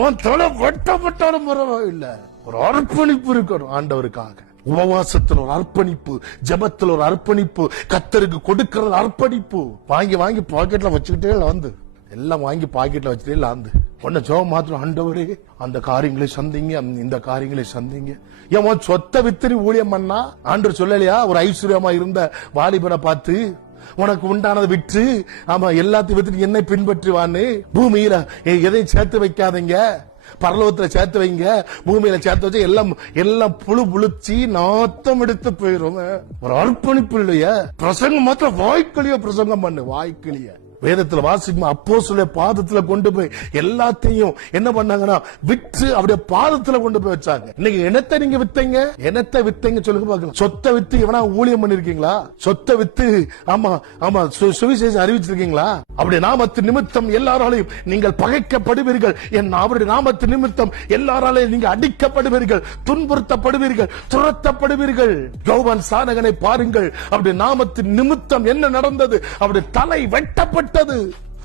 உன் தலை வெட்டப்பட்டாலும் பரவாயில்ல, ஒரு அர்ப்பணிப்பு இருக்கணும் ஆண்டவருக்காக. உபவாசத்துல ஒரு அர்ப்பணிப்பு, ஜெபத்துல ஒரு அர்ப்பணிப்பு, கர்த்தருக்கு கொடுக்கறது அர்ப்பணிப்பு. வாங்கி வாங்கி பாக்கெட்ல வச்சுக்கிட்டே வந்து எல்லாம் வாங்கி பாக்கெட்ல வச்சுட்டே லாந்து உன்ன ஜெபம் மாத்திரம், ஆண்டவரே அந்த காரியங்களை சந்திங்க, இந்த காரியங்களை சந்திங்க. ஏன் சொத்தை வித்து ஊழியம் பண்ணா ஆண்டவர் சொல்லலையா? ஒரு ஐஸ்வர்யமா இருந்த வாலிபனை பார்த்து உனக்கு உண்டானதை விற்று, ஆமா எல்லாத்தையும் வித்துட்டு என்னை பின்பற்றுவான்னு. பூமியில எதையும் சேர்த்து வைக்காதீங்க, பரலோகத்துல சேர்த்து வைங்க. பூமியில சேர்த்து வச்சா எல்லாம் எல்லாம் புழு புழுச்சி நாத்தம் எடுத்து போயிரும். ஒரு அர்ப்பணிப்பு இல்லையா? பிரசங்கம் மாத்திரம் வாய்க்கிளிய பிரசங்கம் பண்ணு, வாய்க்கிளிய. வேதத்துல வாசிக்கும் அப்போஸ்தலருடைய பாதத்துல கொண்டு போய் எல்லாத்தையும் என்ன பண்ணாங்கன்னா விற்று அப்படியே பாதத்துல கொண்டு போய் வச்சாங்க. இன்னைக்கு என்னத்தை நீங்க வித்தீங்க? என்னத்தை வித்தீங்க சொல்லுங்க பாக்கலாம். சொத்தை வித்து எவனா ஊழியம் பண்ணிருக்கீங்களா? சொத்தை வித்து ஆமா ஆமா சுவிசேஷம் அறிவிச்சிருக்கீங்களா? அப்படி நாமத்து நிமித்தம் எல்லாராலையும் நீங்கள் பகைக்கப்படுவீர்கள், என் அவருடைய நாமத்து நிமித்தம் எல்லாராலையும் நீங்க அடிக்கப்படுவீர்கள், துன்புறுத்தப்படுவீர்கள், துரத்தப்படுவீர்கள். யோவான் சானகனை பாருங்கள், அப்படி நாமத்து நிமித்தம் என்ன நடந்தது? அப்படி தலை வெட்டப்பட்டது.